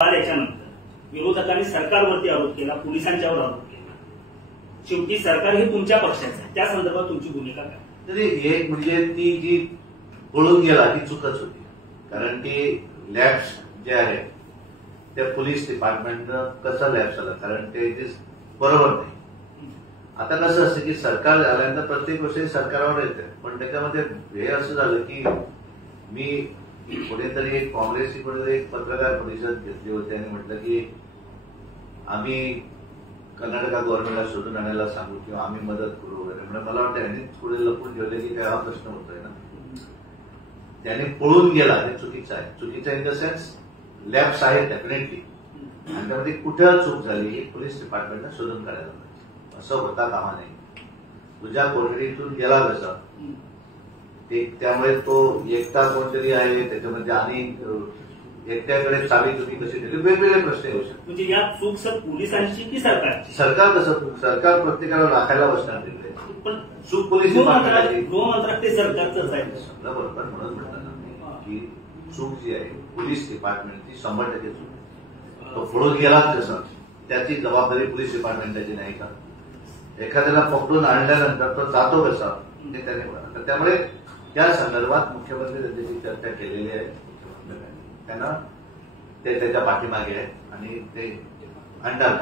याच्यानंतर विरोधकांनी सरकारवरती आरोप केला, पोलिसांच्यावर आरोप केला. शेवटी सरकार हे तुमच्या पक्षाचं आहे, त्या संदर्भात तुमची भूमिका काय? तरी एक म्हणजे ती जी पळून गेला ती चुकच होती. कारण की लॅब्स जे आहेत त्या पोलीस डिपार्टमेंटनं कसं लॅब्स आलं, कारण ते बरोबर नाही. आता कसं असतं की सरकार झाल्यानंतर प्रत्येक गोष्टी सरकारवर येते, पण त्याच्यामध्ये हे असं झालं की मी कुठेतरी एक काँग्रेसची कुठेतरी एक पत्रकार परिषद घेतली होती आणि म्हटलं की आम्ही कर्नाटका गव्हर्नमेंटला शोधून आणायला सांगू किंवा आम्ही मदत करू वगैरे. म्हणजे मला वाटतं यांनी पुढे लपून ठेवले की काय हा प्रश्न होतोय ना. त्याने पळून गेला हे चुकीचं आहे. चुकीचं इन द सेन्स लॅब्स आहेत डेफिनेटली, आणि त्यामध्ये कुठं चूक झाली हे पोलीस डिपार्टमेंटनं शोधून काढायला पाहिजे. असं होता कामा नाही. तुझ्या कोठडीतून गेला कसं त्यामुळे तो एकटा कोणतरी आहे त्याच्यामध्ये आणि एकट्याकडे चावी तुम्ही कशी दिली, वेगवेगळे प्रश्न येऊ शकतात. म्हणजे या चूक सर पोलिसांची की सरकारची? सरकार कसं सरकार प्रत्येकाला राखायला बसणार दिले, पण चूक पोलीस डिपार्टमेंटची. गृहमंत्रालय ते सरकारचंच आहे. सगळं बरोबर म्हणून म्हणतात की चूक जी आहे पोलीस डिपार्टमेंटची 100% चूक आहे. तो पळून गेलाच कसं त्याची जबाबदारी पोलीस डिपार्टमेंटची नाही का? एखाद्याला पकडून आणल्यानंतर तो जातो कसा हे त्याने म्हणा. त्यामुळे त्या संदर्भात मुख्यमंत्री त्यांच्याशी चर्चा केलेली आहे. त्यांना ते त्याच्या पाठीमागे आहे आणि ते आणणार.